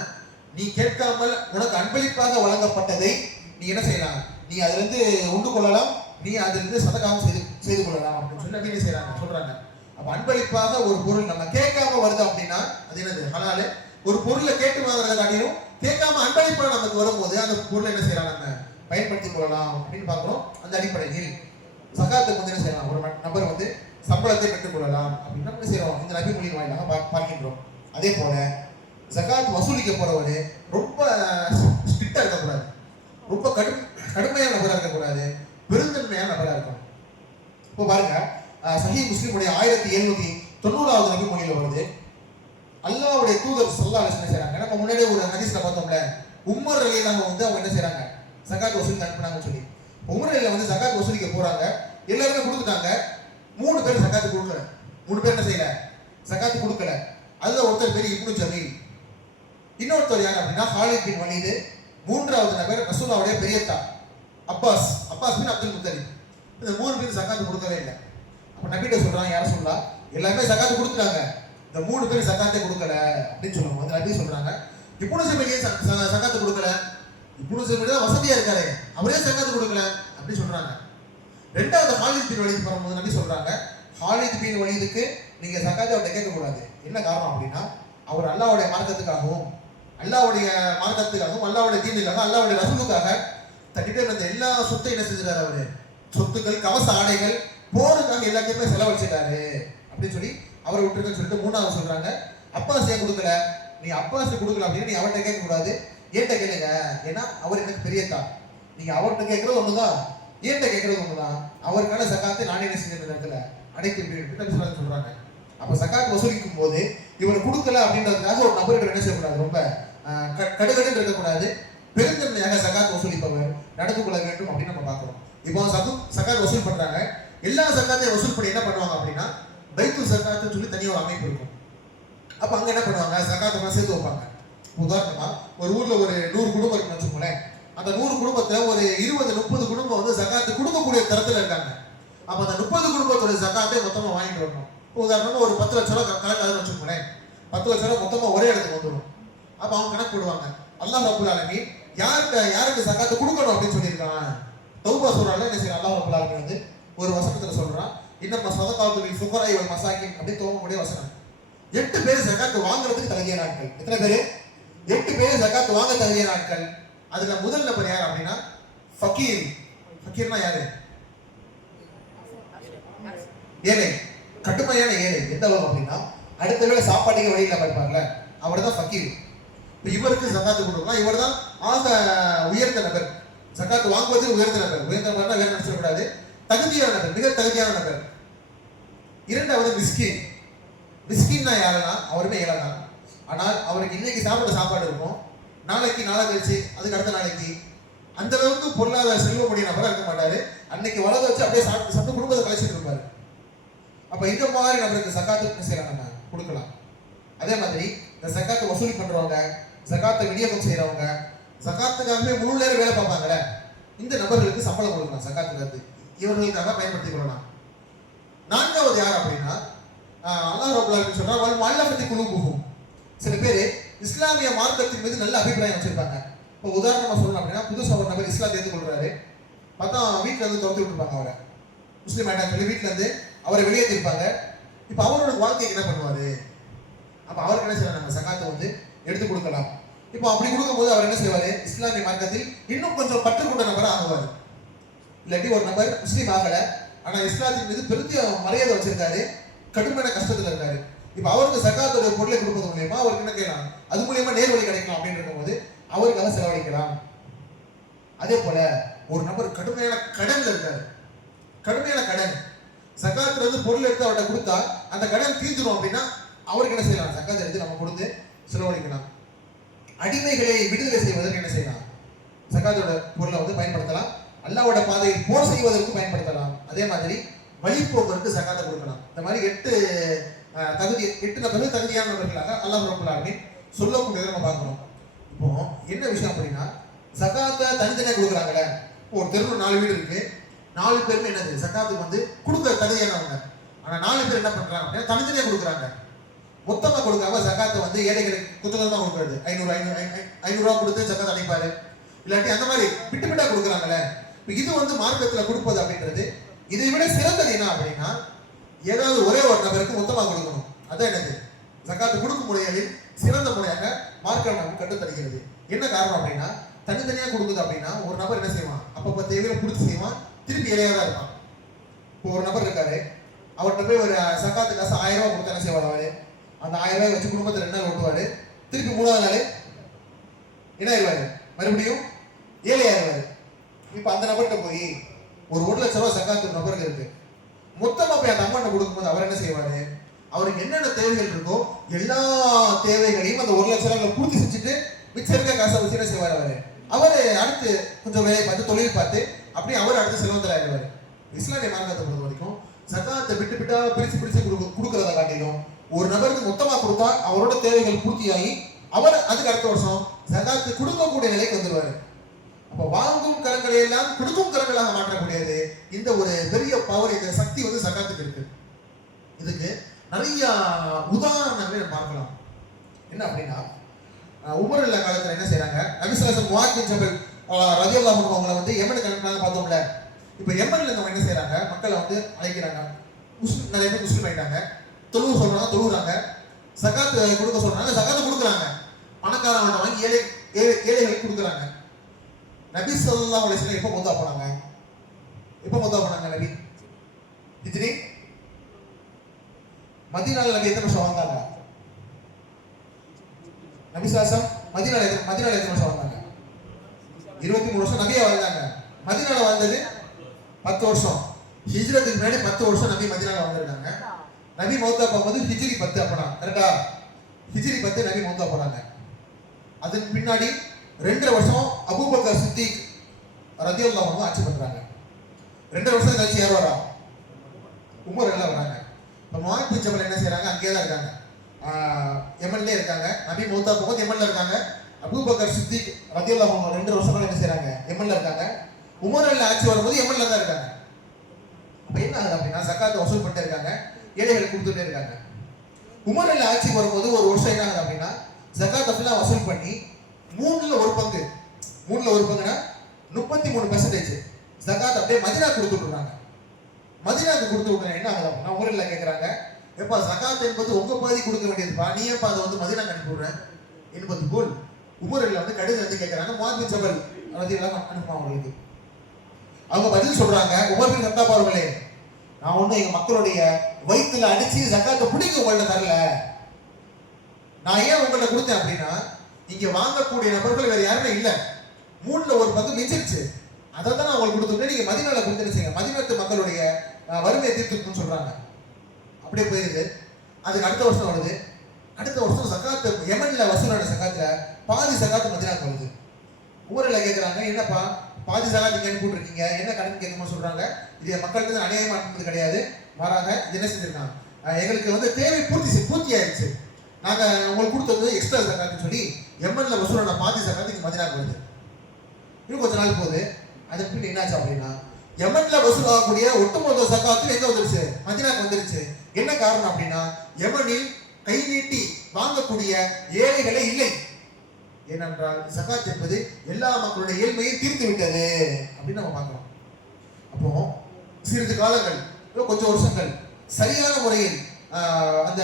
நீ கேட்காமல் உனக்கு அன்பளிப்பாக வழங்கப்பட்டதை நீ என்ன செய்யலாம், நீ அதுல இருந்து உண்டு கொள்ளலாம், நீ அதுல இருந்து சதகாவும் செய்து கொள்ளலாம் அப்படின்னு சொல்லி நபி என்ன செய்யறாங்க சொல்றாங்க. அப்ப அன்பளிப்பாக ஒரு பொருள் நம்ம கேட்காம வருது அப்படின்னா அது என்னது, ஹலால். ஒரு பொருளை கேட்டு வாங்குறத காட்டிலும் கேட்காம அன்பளிப்பா நமக்கு வரும்போது அந்த பொருளை என்ன செய்யலாம், நம்ம பயன்படுத்திக் கொள்ளலாம் அப்படின்னு பார்க்கிறோம். அந்த அடிப்படையில் ஜகாத்துக்கு வந்து என்ன செய்யலாம், ஒரு நபர் வந்து சம்பளத்தை பெற்றுக் கொள்ளலாம் அப்படின்னு என்ன செய்யறோம், இந்த நபி மொழியின் வாயிலாக பார்க்கின்றோம். அதே போல ஜகாத் வசூலிக்க போறவரு ரொம்ப ஸ்ட்ரிக்டா இருக்கக்கூடாது, ரொம்ப கடுமையான நபராக இருக்கக்கூடாது, பெருந்தன்மையான நபராக இருக்கணும். இப்போ பாருங்க, சஹீஹ் முஸ்லிமுடைய 1790வது நபி மொழியில வருது, அல்லாஹ்வுடைய தூதர் ஸல்லல்லாஹு அலைஹி வஸல்லம் செய்றாங்க. நம்ம முன்னாடியே ஒரு ஹதீஸ்ல பார்த்தோம்ல, உமர் ரலியல்லாஹு வந்து அவங்க என்ன செய்றாங்க, ஜகாத் வசூலிக்க அனுப்புனாங்கன்னு சொல்லி. உமர் ரலியல்லாஹு வந்து ஜகாத் வசூலிக்க போறாங்க, எல்லாருமே கொடுத்துட்டாங்க. 3 பேர் ஜகாத் கொடுக்கல, 3 பேர் என்ன செய்யல, ஜகாத் கொடுக்கல. அதுல ஒருத்தர் பேர் இப்னு ஜமீல், இன்னொருத்தர் யார் அப்படின்னா ஹாலித் பின் வலீத், மூன்றாவது நபர் ரசூலுல்லாஹ்வுடைய பெரியத்தா அப்பாஸ் பின் அப்துல் முத்தலிப். இந்த 3 பேர் ஜகாத் கொடுக்கவே இல்லை. அப்ப நபிட்ட சொல்றாங்க, யார சொல்லலாம், எல்லாமே ஜகாத் கொடுத்துட்டாங்க, இந்த 3 பேர் ஜகாத்தை கொடுக்கல அப்படின்னு சொல்லுவாங்க. அந்த நபி சொல்றாங்க, இப்னு ஜமீல் ஏன் ஜகாத் கொடுக்கல, இப்னு ஜமீல் தான் வசதியா இருக்காரு, அவரே ஜகாத் கொடுக்கல அப்படின்னு சொல்றாங்க. ரெண்டாவது ஹாலித் பின் வலீத் வரும்போது நபி சொல்றாங்க, ஹாலித் பின் வலீதுக்கு நீங்க ஜகாத்தை அவர்கிட்ட கேட்க கூடாது. என்ன காரணம் அப்படின்னா, அவர் அல்லாஹ்வுடைய மார்க்கத்துக்காகவும் அல்லாஹ்வுடைய தீனுக்காக, அல்லாஹ்வுடைய ரசூலுக்காக தன்னிட்ட இருந்த எல்லா சொத்தையும் என்ன செஞ்சிட்டாரு, அவரு சொத்துக்கள், கவச ஆடைகள், போருக்காக எல்லாத்தையுமே செலவழிச்சிட்டாரு அப்படின்னு சொல்லி அவரை விட்டுருக்கன்னு சொல்லிட்டு. மூணாவது சொல்றாங்க, அப்பாஸ் ஏன் கொடுக்கல, நீ அப்பாஸ் கொடுக்கல அப்படின்னு நீ அவர்கிட்ட கேட்க கூடாது, ஏன்ட்ட கேளுங்க, ஏன்னா அவர் எனக்கு பெரியத்தா, நீங்க அவர்கிட்ட கேட்கறது ஒண்ணுதான், ஏன்ட்ட கேட்கறது ஒண்ணுதான், அவருக்கான ஜகாத்தை நானே என்ன செஞ்ச இடத்துல அடைத்து சொல்றாங்க. அப்ப ஜகாத் வசூலிக்கும் போது இவர் கொடுக்கல அப்படின்றதுக்காக ஒரு நபர்கிட்ட என்ன செய்யக்கூடாது, ரொம்ப கடுகடுன்னு இருக்கக்கூடாது, பெருந்தன்மையாக ஜகாத் வசூலிப்பவர் நடந்து கொள்ள வேண்டும் அப்படின்னு நம்ம பார்க்கிறோம். இப்போ ஜகாத் வசூல் பண்றாங்க, எல்லா ஜகாத்தையும் வசூல் பண்ணி என்ன பண்ணுவாங்க அப்படின்னா பைத்துல் ஜகாத்னு சொல்லி தனியாக ஒரு அமைப்பு இருக்கும். அப்ப அங்க என்ன பண்ணுவாங்க, ஜகாத்தை சேர்த்து வைப்பாங்க. உதாரணமா ஒரு ஊர்ல ஒரு 100 குடும்பம் இருக்குன்னு வச்சுக்கோங்களேன், அந்த 100 குடும்பத்துல ஒரு 20-30 குடும்பம் வந்து ஜகாத்து கொடுக்கக்கூடிய தரத்துல இருக்காங்க. அப்ப அந்த 30 குடும்பத்தோட ஜகாத்தை மொத்தமா வாங்கிட்டு வரணும். உதாரணமா ஒரு 10 லட்சம் ரூபாய் கணக்காதுன்னு வச்சுக்கோங்களேன், 10 லட்சம் ரூபாய் மொத்தமா ஒரே இடத்துக்கு வந்துடும். அப்ப அவங்க கணக்கு போடுவாங்க, அல்லாஹ் ரப்புல் ஆலமீன் யாருக்கு ஜகாத்தை கொடுக்கணும் அப்படின்னு சொல்லியிருக்கான். தௌபா சூரால என்ன செய்யறான், அல்லாஹ் ரப்புல் ஆலமீன் வந்து ஒரு வசனத்துல சொல்றான், இன்னும் சதகாத்துல் ஃபுகரா வல் மசாகின் அப்படி துவங்கக்கூடிய வசனம். 8 பேர் ஜகாத் வாங்குறதுக்கு தகுதியான ஆட்கள். எத்தனை பேர்? 8 பேர் ஜகாத் வாங்க தகுதியான ஆட்கள். அதுல முதல் நபர் யார் அப்படின்னா ஃபகீர். ஃபகீர்னா யாரு? ஏழை, கடுமையான ஏழை. எந்த அளவு அப்படின்னா அடுத்த வேளை சாப்பாட்டுக்கு வழி இல்லாம இருப்பார்ல, அவர் தான் ஃபகீர். இவருக்கு ஜகாத்து கொடுக்கலாம். இவர் தான் ஆக உயர்ந்த நபர். ஜகாத் வாங்குவது உயர்ந்த நபர். உயர்ந்த நபர்னா வேற நினைச்சிடக்கூடாது, தகுதியான நபர், மிக தகுதியான நபர். இரண்டாவது மிஸ்கின். மிஸ்கின்னா யாருன்னா அவருமே ஏழை தான். ஆனால் அவருக்கு இன்னைக்கு சாப்பிட சாப்பாடு இருக்கும், நாளைக்கு நாளை கழிச்சு அதுக்கு அடுத்த நாளைக்கு அந்த அளவுக்கு பொருளாதார செல்வமுடைய நபராக இருக்க மாட்டாரு. அன்னைக்கு வளர்ந்து வச்சு அப்படியே சாப்பிட்டு சாப்பிட்டு குடும்பத்தை கழிச்சிட்டு இருப்பாரு. அப்ப இந்த மாதிரி நபருக்கு சகாத்து செய்யலாம், நம்ம கொடுக்கலாம். அதே மாதிரி இந்த சகாத்தை வசூலி பண்றவங்க, சகாத்தை விநியோகம் செய்யறவங்க, சகாத்துக்காகவே முழு நேரம் வேலை பார்ப்பாங்கல்ல, இந்த நபர்களுக்கு சம்பளம் கொடுக்கலாம். சகாத்துல இருந்து இவர்களுக்காக பயன்படுத்திக் கொள்ளலாம். நான்காவது யார் அப்படின்னா அல்லாஹ் ரப்பல் ஆலமீன் சொல்றார், வல் முஅல்லஃபத்தி குலூபுஹும். சில பேர் இஸ்லாமிய மார்க்கத்தின் மீது நல்ல அபிப்பிராயம் வச்சிருப்பாங்க. இப்போ உதாரணமா சொல்லணும் அப்படின்னா, புதுசாக ஒரு நபர் இஸ்லாத்தை ஏற்றுக்கொள்றாரு, பார்த்தா வீட்டில் இருந்து துரத்தி விட்டுருப்பாங்க. அவரை முஸ்லீம் ஆயிட்டாங்க சொல்லி வீட்டில் இருந்து அவரை வெளியேற்றிருப்பாங்க. இப்போ அவரோட வாழ்க்கைக்கு என்ன பண்ணுவாரு? அப்போ அவருக்கு என்ன செய்யலாம்? நம்ம சகாத்தை வந்து எடுத்து கொடுக்கலாம். இப்போ அப்படி கொடுக்கும்போது அவர் என்ன செய்வாரு? இஸ்லாமிய மார்க்கத்தில் இன்னும் கொஞ்சம் பற்றுக்கொண்ட நபராக ஆகுவார். இல்லாட்டி ஒரு நபர் முஸ்லீம் ஆகல, ஆனா இஸ்லாத்தின் மீது பெரிய மரியாதை வச்சிருக்காரு, கடுமையான கஷ்டத்துல இருக்காரு. இப்ப அவருக்கு சகாத்தோட பொருளை கொடுப்பது மூலியமா அவருக்கு என்ன செய்யலாம்? அது மூலியமா நேர்வழி கிடைக்கலாம் அப்படின்னு இருக்கும்போது அவருக்காக செலவழிக்கலாம். அதே போல ஒரு நபர் கடுமையான கடன்ல இருக்காரு, கடுமையான கடன், சகாத்துல இருந்து பொருள் எடுத்து அவர்கிட்ட கொடுத்தா அந்த கடன் தீர்ந்துடும் அப்படின்னா அவருக்கு என்ன செய்யலாம்? சகாத்தை எடுத்து நம்ம கொடுத்து செலவழிக்கலாம். அடிமைகளை விடுதலை செய்வதற்கு என்ன செய்யலாம்? சகாத்தோட பொருளை வந்து பயன்படுத்தலாம். அல்லாஹ்வோட பாதையில் போர் செய்வதற்கு பயன்படுத்தலாம். அதே மாதிரி வழிபோக்குவரத்து சகாத்தை கொடுக்கலாம். இந்த மாதிரி 8 நபர்கள் தகுதியான நபர்களாக அல்லாஹ் ரப்பல் ஆலமீன் சொல்லக்கூடியதை நம்ம பார்க்கிறோம். இப்போ என்ன விஷயம் அப்படின்னா, சகாத்தை தனித்தனியாக கொடுக்குறாங்கல்ல. ஒரு தெருவில் 4 வீடு இருக்கு, 4 பேருமே என்னது சகாத்துக்கு வந்து கொடுக்குற தகுதியானவங்க. ஆனா 4 பேர் என்ன பண்றாங்க அப்படின்னா தனித்தனியாக கொடுக்குறாங்க. மொத்தமா கொடுக்காம சகாத்தை வந்து ஏழைகளுக்கு குத்தகம் தான் கொடுக்குறது. 500 ரூபா கொடுத்து சகாத்தை அடைப்பாரு, இல்லாட்டி அந்த மாதிரி விட்டு விட்டா கொடுக்குறாங்கல்ல. இது வந்து மார்க்கத்துல கொடுப்பது அப்படின்றது இதை விட சிறந்தது என்ன அப்படின்னா, ஏதாவது ஒரே ஒரு நபருக்கு மொத்தமா கொடுக்கணும். அதான் என்னது ஜகாத் கொடுக்கும் முறைகளில் சிறந்த முறையாக மார்க்கம் நமக்கு கற்றுத்தருகிறது. என்ன காரணம் அப்படின்னா, தனித்தனியா கொடுக்குது அப்படின்னா ஒரு நபர் என்ன செய்வான்? அப்பப்ப தேவையில கொடுத்து செய்வான், திருப்பி இலையா தான் இருப்பான். இப்போ ஒரு நபர் இருக்காரு, அவர்கிட்ட போய் ஒரு சகாத்து காசு 1000 ரூபாய் கொடுத்து என்ன செய்வார்? அவரு அந்த 1000 ரூபாய் வச்சு குடும்பத்தை 2 நாள் ஓட்டுவாரு, திருப்பி 3வது நாள் என்ன ஆயிடுவாரு? மறுபடியும் ஏழையாயிருவாரு. இப்ப அந்த நபர்கிட்ட போய் ஒரு 1 லட்சம் ரூபாய் சகாத்து நபருக்கு இருக்கு, மொத்தமா போய் அந்த அம்மனை கொடுக்கும்போது அவர் என்ன செய்வாரு? அவருக்கு என்னென்ன தேவைகள் இருக்கோ எல்லா தேவைகளையும் அந்த 1 லட்சம் ரூபாய் பூர்த்தி செஞ்சுட்டு மிச்சம் இருக்க காசை வச்சு என்ன செய்வார்? அவரு அடுத்து கொஞ்சம் வேலை பார்த்து தொழில் பார்த்து அப்படியே அவர் அடுத்து செல்வந்தர் ஆயிடுவாரு. இஸ்லாமிய மார்க்கத்தை பொறுத்த வரைக்கும் சகாத்தை விட்டு விட்டா பிரிச்சு கொடுக்கறத காட்டிலும் ஒரு நபருக்கு மொத்தமா கொடுத்தா அவரோட தேவைகள் பூர்த்தியாகி அவர் அதுக்கு அடுத்த வருஷம் சகாத்து கொடுக்கக்கூடிய நிலைக்கு வந்துடுவாரு. அப்ப வாங்கும் கரங்களை எல்லாம் கொடுக்கும் கரங்களாக மாற்றக்கூடியது இந்த ஒரு பெரிய பவர், இந்த சக்தி வந்து சகாத்துக்கு இருக்கு. இதுக்கு நிறைய உதாரணங்களை நம்ம பார்க்கலாம். என்ன அப்படின்னா, உமர் இல்ல காலத்துல என்ன செய்யறாங்க? நபி ஸல்லல்லாஹு அலைஹி வஸல்லம் ரலியல்லாஹு அன்ஹு அவங்களை வந்து யமனுக்கு அனுப்புனாங்க பார்த்தோம்ல. இப்ப யமன்ல இருந்து என்ன செய்யறாங்க? மக்களை வந்து அழைக்கிறாங்க. முஸ்லிம் நிறைய பேர் முஸ்லிம் ஆயிட்டாங்க, தொழுவு சொல்றாங்க, தொழுறாங்க, சகாத்து கொடுக்க சொல்றாங்க, சகாத்து கொடுக்குறாங்க, பணக்காரங்க வாங்கி ஏழைகளுக்கு கொடுக்குறாங்க. நபி ஸல்லல்லாஹு அலைஹி வஸல்லம் எப்ப மௌத்தா போனாங்க? எப்ப மௌத்தா போனாங்க நபி? ஹிஜ்ரி மதீனால நபி எத்தனை வருஷம் வாழ்ந்தாங்க? நபி ஸல்லல்லாஹு மதீனால எத்தனை வருஷம் வாழ்ந்தாங்க? 23 வருஷம் நபியா வாழ்ந்தாங்க. மதீனால வாழ்ந்தது 10 வருஷம். ஹிஜ்ரத்துக்கு முன்னாடி 10 வருஷம் நபி மதீனால வாழ்ந்திருக்காங்க. நபி மௌத்தா போகும்போது ஹிஜ்ரி 10 அப்பனா கரெக்டா? ஹிஜ்ரி 10 நபி மௌத்தா போனாங்க. அதுக்கு பின்னாடி 2 வருஷம் அபூபக்கர் சித்திக் ரலியல்லாஹு அன்ஹு ஆட்சி பண்றாங்க. 2 வருஷம் கழிச்சு யார் வரா? உமர் எல்லாம் வராங்க. இப்போ முஆத் பின் ஜபல் என்ன செய்யறாங்க? அங்கேயே தான் இருக்காங்க, யமன்ல இருக்காங்க. நபி மௌத்தா போகும்போது யமன்ல இருக்காங்க. அபூபக்கர் சித்திக் ரலியல்லாஹு அன்ஹு 2 வருஷம் என்ன செய்யறாங்க? யமன்ல இருக்காங்க. உமர் எல்லாம் ஆட்சி வரும்போது யமன்ல தான் இருக்காங்க. அப்ப என்ன ஆகுது அப்படின்னா, சகாத்தை வசூல் பண்ணிட்டே இருக்காங்க, ஏழைகளுக்கு கொடுத்துட்டே இருக்காங்க. உமர் எல்லாம் ஆட்சி வரும்போது ஒரு வருஷம் என்ன ஆகுது அப்படின்னா, ஜகாத்தை ஃபுல்லா வசூல் பண்ணி 3ல 1 பங்கு, 3ல 1 பங்குனா 33% ஜகாத் அப்படியே மதீனா கொடுத்துட்டாங்க. மதீனாவுக்கு கொடுத்து விடுறேன், என்ன ஆகுது அப்படின்னா ஊரில் கேட்குறாங்க, எப்பா ஜகாத் என்பது உங்க பகுதி கொடுக்க வேண்டியதுப்பா, நீ ஏப்பா அதை வந்து மதீனாக்கு அனுப்பி விடுறேன் என்பது போல் உமரில் வந்து கடிதம் வந்து கேட்குறாங்க. முஆத் பின் ஜபல் ரலியல்லாஹு அன்ஹு அனுப்புமா அவங்களுக்கு. அவங்க பதில் சொல்றாங்க, உமர் பின் கத்தாப் அவர்களே, நான் ஒண்ணு எங்க மக்களுடைய வயிற்றுல அடிச்சு ஜகாத்தை பிடிக்க உங்கள்ட்ட தரல. நான் ஏன் உங்கள்ட்ட கொடுத்தேன் அப்படின்னா, இங்க வாங்கக்கூடிய நபர்கள் வேற யாருமே இல்ல, 1/3 மிஞ்சிருச்சு, அதை தான் நான் உங்களுக்கு கொடுத்துருக்கேன். நீங்க மதீனால கொடுத்துட்டு செய்யுங்க, மதீனத்து மக்களுடைய வறுமையை தீர்த்துக்கணும்னு சொல்றாங்க. அப்படியே போயிருது. அதுக்கு அடுத்த வருஷம் வருது. அடுத்த வருஷம் சகாத்து யமன்ல வசூலான சகாத்துல பாதி சகாத்து மதீனாக்கு வருது. ஊரில் கேட்குறாங்க, என்னப்பா பாதி சகாத்து நீங்க அனுப்பி இருக்கீங்க, என்ன கடன் கேட்கணும்னு சொல்றாங்க. இது மக்களுக்கு அநியாயமா அனுப்புறது கிடையாது, மாறாக இது என்ன செஞ்சிருக்காங்க, எங்களுக்கு வந்து தேவை பூர்த்தி ஆயிடுச்சு, நாங்க உங்களுக்கு கொடுத்தது எக்ஸ்ட்ரா சகாத்துன்னு சொல்லி யமன்ல வசூலான பாதி சகாத்து இங்க மதீனாக்கு வருது. இன்னும் கொஞ்ச நாள் போகுது. அதுக்கு பின் என்னாச்சு அப்படின்னா, யமன்ல வசூலாகக்கூடிய ஒட்டுமொத்த சகாத்தும் எங்க வந்துருச்சு, மதீனாக்கு வந்துருச்சு. என்ன காரணம் அப்படின்னா, யமனில் கை நீட்டி வாங்கக்கூடிய ஏழைகளே இல்லை. ஏனென்றால் ஜகாத் என்பது எல்லா மக்களுடைய ஏழ்மையை தீர்த்து விட்டது அப்படின்னு நம்ம பார்க்கிறோம். அப்போ சிறிது காலங்கள், கொஞ்சம் வருஷங்கள் சரியான முறையில் அந்த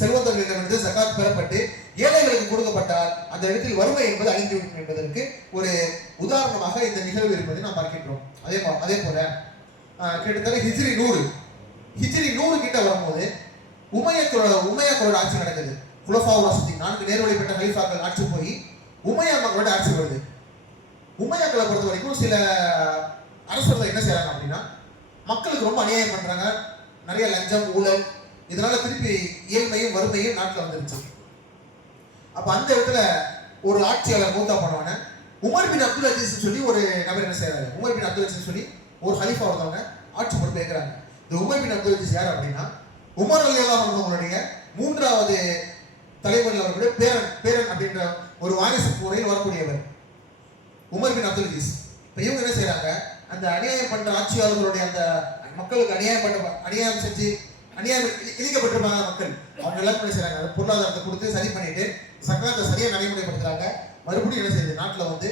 செல்வந்தர்களிடமிருந்து ஜகாத் பெறப்பட்டு ஏழைகளுக்கு கொடுக்கப்பட்டால் அந்த இடத்தில் வறுமை என்பது அழிந்துவிடும் என்பதற்கு ஒரு உதாரணமாக இந்த நிகழ்வு இருப்பதை நாம் பார்க்கின்றோம். அதே போல கிட்டத்தட்ட ஹிஜ்ரி 100 கிட்ட வரும்போது உமையாக்களோட ஆட்சி நடக்குது. குலஃபாவு ராஷிதீன் 4 நேர்வழி பெற்ற கலீஃபாக்கள் ஆட்சி போய் உமையா மக்களோட ஆட்சி வருது. உமையாக்களை பொறுத்த வரைக்கும் சில அரசர்கள் என்ன செய்யறாங்க அப்படின்னா, மக்களுக்கு ரொம்ப அநியாயம் பண்றாங்க, நிறைய லஞ்சம் ஊழல், இதனால திருப்பி ஏழ்மையும் வறுமையும் நாட்டில் வந்துருச்சு. அப்ப அந்த இடத்துல ஒரு ஆட்சியாளர் மூத்தா போனவன உமர் பின் அப்துல் அஜீஸ் சொல்லி ஒரு நபர் என்ன செய்யறாரு, உமர் பின் அப்துல் அஜீஸ் சொல்லி ஒரு ஹலீஃபா ஒருத்தவங்க ஆட்சி பொறுப்பு ஏற்கிறாங்க. இந்த உமர் பின் அப்துல் அஜீஸ் யார் அப்படின்னா, உமர் ரலியல்லாஹு அன்ஹு அவர்களுடைய 3வது தலைமுறையில் அவர்களுடைய பேரன் அப்படின்ற ஒரு வாரிசு முறையில் வரக்கூடியவர் உமர் பின் அப்துல் அஜீஸ். இப்போ இவங்க என்ன செய்யறாங்க, அந்த அநியாயம் பண்ற ஆட்சியாளர்களுடைய அந்த மக்களுக்கு அநியாயம் செஞ்சு இழிக்கப்பட்டிருப்பாங்க மக்கள், அவங்க எல்லாரும் என்ன செய்யறாங்க, அந்த பொருளாதாரத்தை கொடுத்து சரி பண்ணிட்டு சக்காத்தை சரியா நடைமுறைப்படுத்துறாங்க. மறுபடியும் என்ன செய்யுது, நாட்டில் வந்து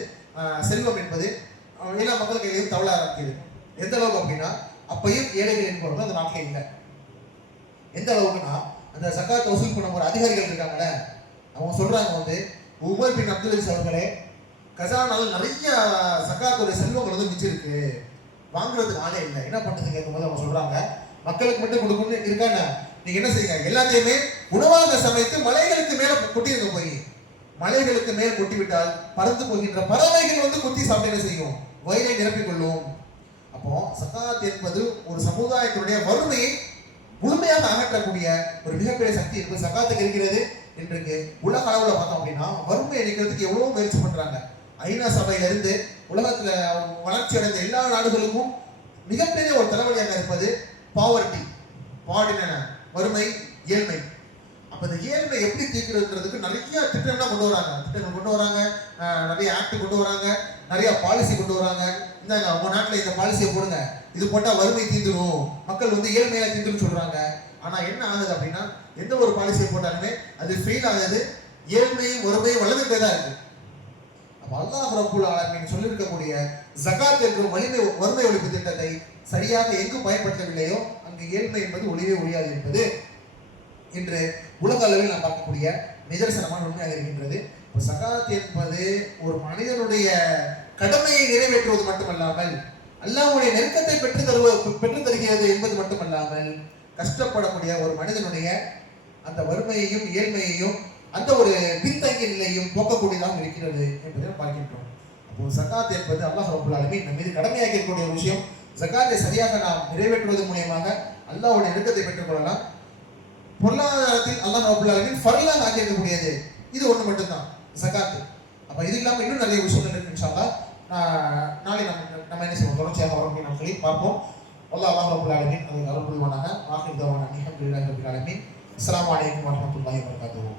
செல்வம் என்பது எல்லா மக்களுக்கு கையிலையும் தவள ஆரம்பிக்குது. எந்த அளவுக்கு அப்படின்னா, அப்பையும் ஏழைகள் என்பவர்கள் அந்த நாட்டில் இல்லை. எந்த அளவுக்குன்னா, அந்த சக்காத்தை வசூல் பண்ண ஒரு அதிகாரிகள் இருக்காங்கல்ல, அவங்க சொல்றாங்க வந்து, உமர் பின் அப்துல் அஜீஸ் அவர்களே, கஜானால நிறைய சக்காத்துடைய செல்வங்கள் வந்து மிச்சிருக்கு, வாங்குறதுக்கு ஆளே இல்லை, என்ன பண்றது கேட்கும்போது அவங்க சொல்றாங்க, மக்களுக்கு மட்டும் கொடுக்கணும்னு இருக்காங்க, நீங்க என்ன செய்யுங்க, எல்லாத்தையுமே உணவாக சமைத்து மலைகளுக்கு மேல கொட்டிருங்க, போய் மலைகளுக்கு மேல் கொட்டிவிட்டால் பறந்து போகின்ற பறவைகள் வந்து கொத்தி சாப்பிட்டு என்ன செய்யும், வயிறை நிரப்பிக்கொள்ளும். அப்போ சகாத் என்பது ஒரு சமுதாயத்தினுடைய வறுமையை முழுமையாக அகற்றக்கூடிய ஒரு மிகப்பெரிய சக்தி என்பது சகாத்துக்கு இருக்கிறது. இன்றைக்கு உலக அளவில் பார்த்தோம் அப்படின்னா வறுமை அளிக்கிறதுக்கு எவ்வளவு முயற்சி பண்றாங்க. ஐநா சபையிலிருந்து உலகத்துல வளர்ச்சி அடைந்த எல்லா நாடுகளுக்கும் மிகப்பெரிய ஒரு தலைவலியாக இருப்பது பாவர்ட்டி, வறுமை, ஏழ்மை. அப்ப இந்த ஏழ்மை எப்படி தீர்க்கிறதுன்றதுக்கு நிறைய திட்டங்கள் கொண்டு வராங்க, நிறைய ஆக்ட் கொண்டு வராங்க, நிறைய பாலிசி கொண்டு வராங்க. இந்தாங்க உங்க நாட்டுல இந்த பாலிசியை போடுங்க, இது போட்டா வறுமை தீர்ந்துடும், மக்கள் வந்து ஏழ்மையா தீர்ந்துடும் சொல்றாங்க. ஆனா என்ன ஆகுது அப்படின்னா, எந்த ஒரு பாலிசியை போட்டாலுமே அது ஃபெயில் ஆகுது, ஏழ்மையும் வறுமையும் வளர்ந்துட்டே தான் இருக்கு. அப்ப அல்லாஹ் ரப்புல் ஆலமீன் சொல்லியிருக்கக்கூடிய ஜகாத் என்ற வறுமை ஒழிப்பு திட்டத்தை சரியாக எங்கு பயன்படுத்தவில்லையோ அங்கு ஏழ்மை என்பது ஒளிவே ஒழியாது என்பது இன்று உலக அளவில் நாம் பார்க்கக்கூடிய நிதர்சனமான உண்மையாக இருக்கின்றது. ஜகாத் என்பது ஒரு மனிதனுடைய கடமையை நிறைவேற்றுவது மட்டுமல்லாமல் அல்லாஹ்வுடைய நெருக்கத்தை பெற்று தருகிறது என்பது மட்டுமல்லாமல் கஷ்டப்படக்கூடிய ஒரு மனிதனுடைய அந்த வறுமையையும் ஏழ்மையையும் அந்த ஒரு பின்தங்கிய நிலையும் போக்கக்கூடியதாக இருக்கிறது என்பதை பார்க்கின்றோம். அப்போ ஜகாத் என்பது அல்லாஹ் ரப்புல் ஆலமீன் நம் மீது கடமையாக்கி இருக்கக்கூடிய ஒரு விஷயம். ஜகாத்தை சரியாக நாம் நிறைவேற்றுவதன் மூலமாக அல்லாஹ்வுடைய நெருக்கத்தை பெற்றுக் கொள்ளலாம். பொருளாதாரத்தில் அல்லாஹ் ரப்புல் ஆலமீன் ஃபர்லாக ஆக்கியிருக்கக்கூடியது இது ஒன்று மட்டும்தான் ஜகாத். அப்ப இது இல்லாமல் இன்னும் நிறைய விஷயங்கள் இருக்கு. இன்ஷா அல்லாஹ் நாளை நம்ம என்ன செய்வோம், தொடர்ச்சியாக வரக்கூடிய நாம் சொல்லி பார்ப்போம். அல்லாஹ் ரப்புல் ஆலமீன் அதை அருள் புரிவானாக. ஆகிர் தவானா அல்ஹம்துலில்லாஹி ரப்பில் ஆலமீன். அஸ்ஸலாமு அலைக்கும் வரஹ்மத்துல்லாஹி வபரகாத்துஹு.